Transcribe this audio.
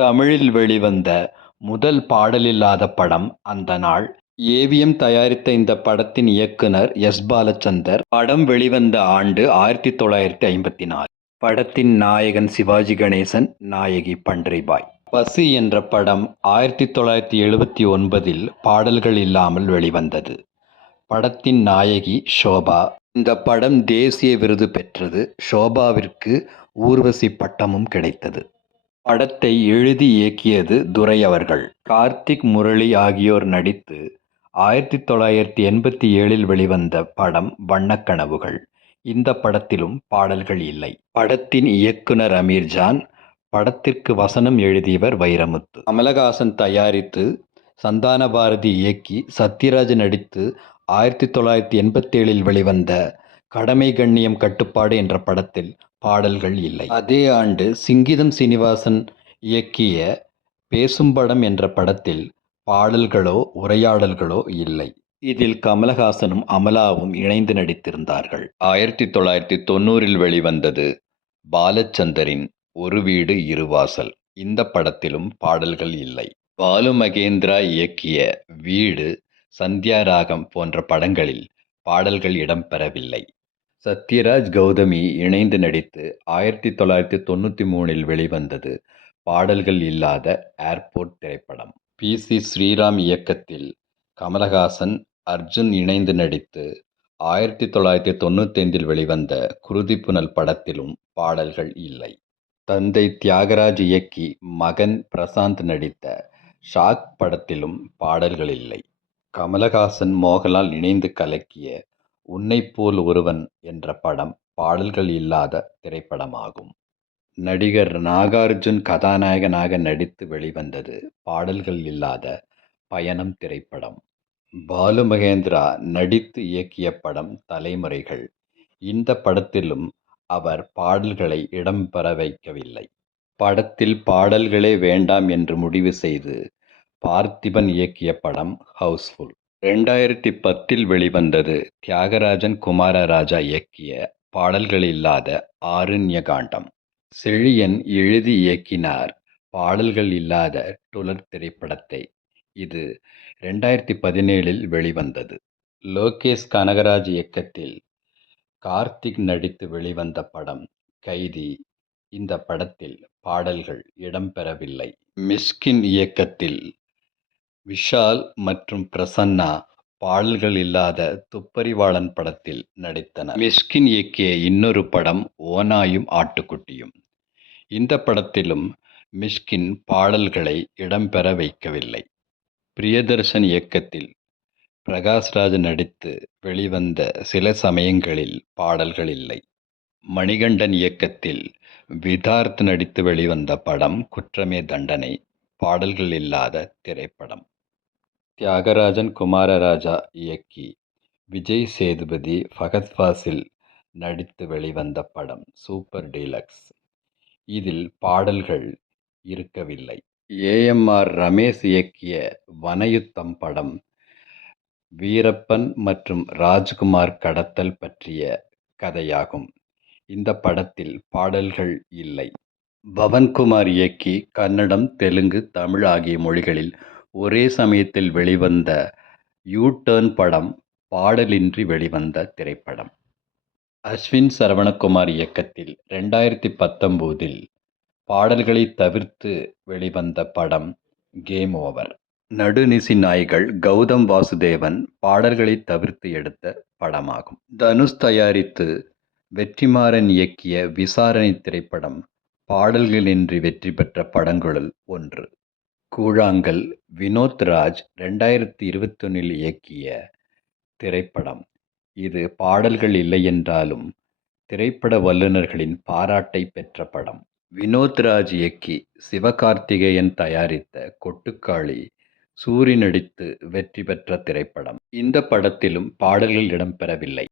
தமிழில் வெளிவந்த முதல் பாடலில்லாத படம் அந்த நாள். ஏவிஎம் தயாரித்த இந்த படத்தின் இயக்குனர் எஸ். பாலச்சந்தர். படம் வெளிவந்த ஆண்டு ஆயிரத்தி தொள்ளாயிரத்தி ஐம்பத்தி நாலு. படத்தின் நாயகன் சிவாஜி கணேசன், நாயகி பன்றிபாய் பசி என்ற படம் ஆயிரத்தி தொள்ளாயிரத்தி எழுபத்தி ஒன்பதில் பாடல்கள் இல்லாமல் வெளிவந்தது. படத்தின் நாயகி ஷோபா. இந்த படம் தேசிய விருது பெற்றது. ஷோபாவிற்கு ஊர்வசி பட்டமும் கிடைத்தது. படத்தை எழுதி இயக்கியது துரை அவர்கள். கார்த்திக், முரளி ஆகியோர் நடித்து ஆயிரத்தி தொள்ளாயிரத்தி எண்பத்தி ஏழில் வெளிவந்த படம் வண்ணக்கனவுகள். இந்த படத்திலும் பாடல்கள் இல்லை. படத்தின் இயக்குனர் அமீர்ஜான். படத்திற்கு வசனம் எழுதியவர் வைரமுத்து. கமலஹாசன் தயாரித்து சந்தானபாரதி இயக்கி சத்யராஜ் நடித்து ஆயிரத்தி தொள்ளாயிரத்தி எண்பத்தேழில் வெளிவந்த கடமை கண்ணியம் கட்டுப்பாடு என்ற படத்தில் பாடல்கள் இல்லை. அதே ஆண்டு சிங்கிதம் சீனிவாசன் இயக்கிய பேசும் படம் என்ற படத்தில் பாடல்களோ உரையாடல்களோ இல்லை. இதில் கமலஹாசனும் அமலாவும் இணைந்து நடித்திருந்தார்கள். ஆயிரத்து தொள்ளாயிரத்து தொண்ணூறில் வெளிவந்தது பாலச்சந்தரின் ஒரு வீடு இருவாசல் இந்த படத்திலும் பாடல்கள் இல்லை. பாலு மகேந்திரா இயக்கிய வீடு, சந்தியாராகம் போன்ற படங்களில் பாடல்கள் இடம்பெறவில்லை சத்யராஜ், கௌதமி இணைந்து நடித்து ஆயிரத்தி தொள்ளாயிரத்தி தொண்ணூற்றி மூணில் வெளிவந்தது பாடல்கள் இல்லாத ஏர்போர்ட் திரைப்படம். பி. சி. ஸ்ரீராம் இயக்கத்தில் கமலஹாசன், அர்ஜுன் இணைந்து நடித்து ஆயிரத்தி தொள்ளாயிரத்தி தொண்ணூத்தைந்தில் வெளிவந்த குருதிப்புனல் படத்திலும் பாடல்கள் இல்லை. தந்தை தியாகராஜ் இயக்கி மகன் பிரசாந்த் நடித்த ஷாக் படத்திலும் பாடல்கள் இல்லை. கமலஹாசன், மோகன்லால் இணைந்து கலக்கிய உன்னைப் போல் ஒருவன் என்ற படம் பாடல்கள் இல்லாத திரைப்படமாகும். நடிகர் நாகார்ஜுன் கதாநாயகனாக நடித்து வெளிவந்தது பாடல்கள் இல்லாத பயணம் திரைப்படம். பாலு மகேந்திரா நடித்து இயக்கிய படம் தலைமுறைகள். இந்த படத்திலும் அவர் பாடல்களை இடம் பெற வைக்கவில்லை. படத்தில் பாடல்களே வேண்டாம் என்று முடிவு செய்து பார்த்திபன் இயக்கிய படம் ஹவுஸ்ஃபுல் ரெண்டாயிரத்தி பத்தில் வெளிவந்தது தியாகராஜன், குமாரராஜா இயக்கிய பாடல்கள் இல்லாத ஆரண்யகாண்டம். செழியன் எழுதி இயக்கினார் பாடல்கள் இல்லாத டுலர் திரைப்படத்தை. இது ரெண்டாயிரத்தி பதினேழில் வெளிவந்தது. லோகேஷ் கனகராஜ் இயக்கத்தில் கார்த்திக் நடித்து வெளிவந்த படம் கைதி. இந்த படத்தில் பாடல்கள் இடம்பெறவில்லை மிஸ்கின் மிஷ்கின் இயக்கத்தில் விஷால் மற்றும் பிரசன்னா பாடல்கள் இல்லாத துப்பறிவாளன் படத்தில் நடித்தனர். மிஷ்கின் இயக்கிய இன்னொரு படம் ஓநாயும் ஆட்டுக்குட்டியும். இந்த படத்திலும் மிஷ்கின் பாடல்களை இடம்பெற வைக்கவில்லை. பிரியதர்ஷன் இயக்கத்தில் பிரகாஷ்ராஜ் நடித்து வெளிவந்த சில சமயங்களில் பாடல்கள் இல்லை. மணிகண்டன் இயக்கத்தில் விதார்த் நடித்து வெளிவந்த படம் குற்றமே தண்டனை. பாடல்கள் இல்லாத திரைப்படம். தியாகராஜன், குமாரராஜா இயக்கி விஜய் சேதுபதி, ஃபகத் ஃபாசில் நடித்து வெளிவந்த படம் சூப்பர் டீலக்ஸ். இதில் பாடல்கள் இருக்கவில்லை. ஏஎம்ஆர் ரமேஷ் இயக்கிய வனயுத்தம் படம் வீரப்பன் மற்றும் ராஜ்குமார் கடத்தல் பற்றிய கதையாகும். இந்த படத்தில் பாடல்கள் இல்லை. பவன்குமார் இயக்கி கன்னடம், தெலுங்கு, தமிழ் ஆகிய மொழிகளில் ஒரே சமயத்தில் வெளிவந்த யூ டர்ன் படம் பாடலின்றி வெளிவந்த திரைப்படம். அஸ்வின் சரவணகுமார் இயக்கத்தில் ரெண்டாயிரத்தி பத்தொம்போதில் பாடல்களை தவிர்த்து வெளிவந்த படம் கேம் ஓவர். நடுநிசி நாய்கள் கௌதம் வாசுதேவன் பாடல்களை தவிர்த்து எடுத்த படமாகும். தனுஷ் தயாரித்து வெற்றிமாறன் இயக்கிய விசாரணை திரைப்படம் பாடல்களின்றி வெற்றி பெற்ற படங்களுள் ஒன்று. கூழாங்கல் வினோத் ராஜ் இரண்டாயிரத்து இருபத்தொன்னில் இயக்கிய திரைப்படம். இது பாடல்கள் இல்லையென்றாலும் திரைப்பட வல்லுநர்களின் பாராட்டை பெற்ற படம். வினோத் ராஜ் இயக்கி சிவகார்த்திகேயன் தயாரித்த கொட்டுக்காளி சூரி நடித்து வெற்றி பெற்ற திரைப்படம். இந்த படத்திலும் பாடல்கள் இடம்பெறவில்லை